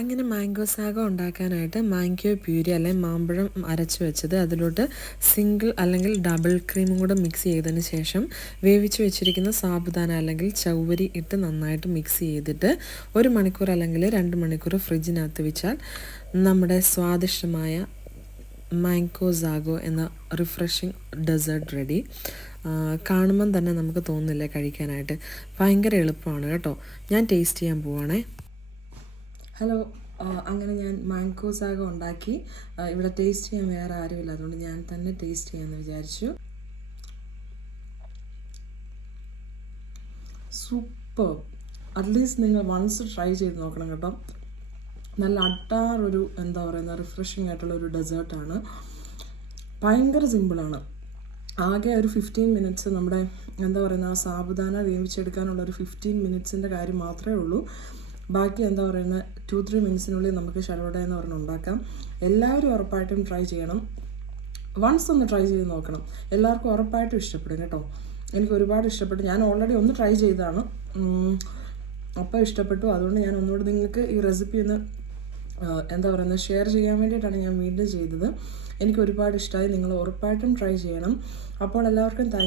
അങ്ങനെ mango saga ഉണ്ടാക്കാനായിട്ട് mango puree അല്ലെങ്കിൽ മാമ്പഴം അരച്ച് വെച്ചത് അതിലോട്ട് സിംഗിൾ അല്ലെങ്കിൽ ഡബിൾ ക്രീമും കൂടെ മിക്സ് ചെയ്തതിന് ശേഷം വേവിച്ച് വെച്ചിരിക്കുന്ന സാബുദാന അല്ലെങ്കിൽ ചൗവരി ഇട്ട് നന്നായിട്ട് മിക്സ് ചെയ്തിട്ട് 1 മണിക്കൂർ അല്ലെങ്കിൽ 2 മണിക്കൂർ ഫ്രിഡ്ജിനകത്ത് വെച്ചാൽ നമ്മുടെ സ്വാദിഷ്ടമായ മാംഗോ സാഗോ എന്ന റിഫ്രഷിങ് ഡെസേർട്ട് റെഡി. കാണുമ്പം തന്നെ നമുക്ക് തോന്നുന്നില്ല കഴിക്കാനായിട്ട്. ഭയങ്കര എളുപ്പമാണ് കേട്ടോ. ഞാൻ ടേസ്റ്റ് ചെയ്യാൻ പോവാണേ. ഹലോ, അങ്ങനെ ഞാൻ മാംഗോ സാഗ ഉണ്ടാക്കി. ഇവിടെ ടേസ്റ്റ് ചെയ്യാൻ വേറെ ആരുമില്ല, അതുകൊണ്ട് ഞാൻ തന്നെ ടേസ്റ്റ് ചെയ്യാമെന്ന് വിചാരിച്ചു. സൂപ്പർ. അറ്റ്ലീസ്റ്റ് നിങ്ങൾ വൺസ് ട്രൈ ചെയ്ത് നോക്കണം കേട്ടോ. നല്ല അട്ടാറൊരു എന്താ പറയുന്ന റിഫ്രഷിംഗ് ആയിട്ടുള്ള ഒരു ഡെസേർട്ടാണ്. ഭയങ്കര സിമ്പിളാണ്. ആകെ ഒരു 15 മിനിറ്റ്സ് നമ്മുടെ എന്താ പറയുന്ന സാബുദാന വേവിച്ചെടുക്കാനുള്ള ഒരു 15 മിനിറ്റ്സിൻ്റെ കാര്യം മാത്രമേ ഉള്ളൂ. ബാക്കി എന്താ പറയുന്നത് 2-3 മിനിറ്റ്സിനുള്ളിൽ നമുക്ക് ഷലോഡ എന്ന് പറഞ്ഞ് ഉണ്ടാക്കാം. എല്ലാവരും ഉറപ്പായിട്ടും ട്രൈ ചെയ്യണം. വൺസ് ഒന്ന് ട്രൈ ചെയ്ത് നോക്കണം. എല്ലാവർക്കും ഉറപ്പായിട്ടും ഇഷ്ടപ്പെടും കേട്ടോ. എനിക്ക് ഒരുപാട് ഇഷ്ടപ്പെട്ടു. ഞാൻ ഓൾറെഡി ഒന്ന് ട്രൈ ചെയ്തതാണ്, അപ്പോൾ ഇഷ്ടപ്പെട്ടു. അതുകൊണ്ട് ഞാൻ ഒന്നുകൂടി നിങ്ങൾക്ക് ഈ റെസിപ്പി ഒന്ന് എന്താ പറയുന്നത് ഷെയർ ചെയ്യാൻ വേണ്ടിയിട്ടാണ് ഞാൻ വീണ്ടും ചെയ്തത്. എനിക്ക് ഒരുപാട് ഇഷ്ടമായി. നിങ്ങൾ ഉറപ്പായിട്ടും ട്രൈ ചെയ്യണം. അപ്പോൾ എല്ലാവർക്കും താങ്ക്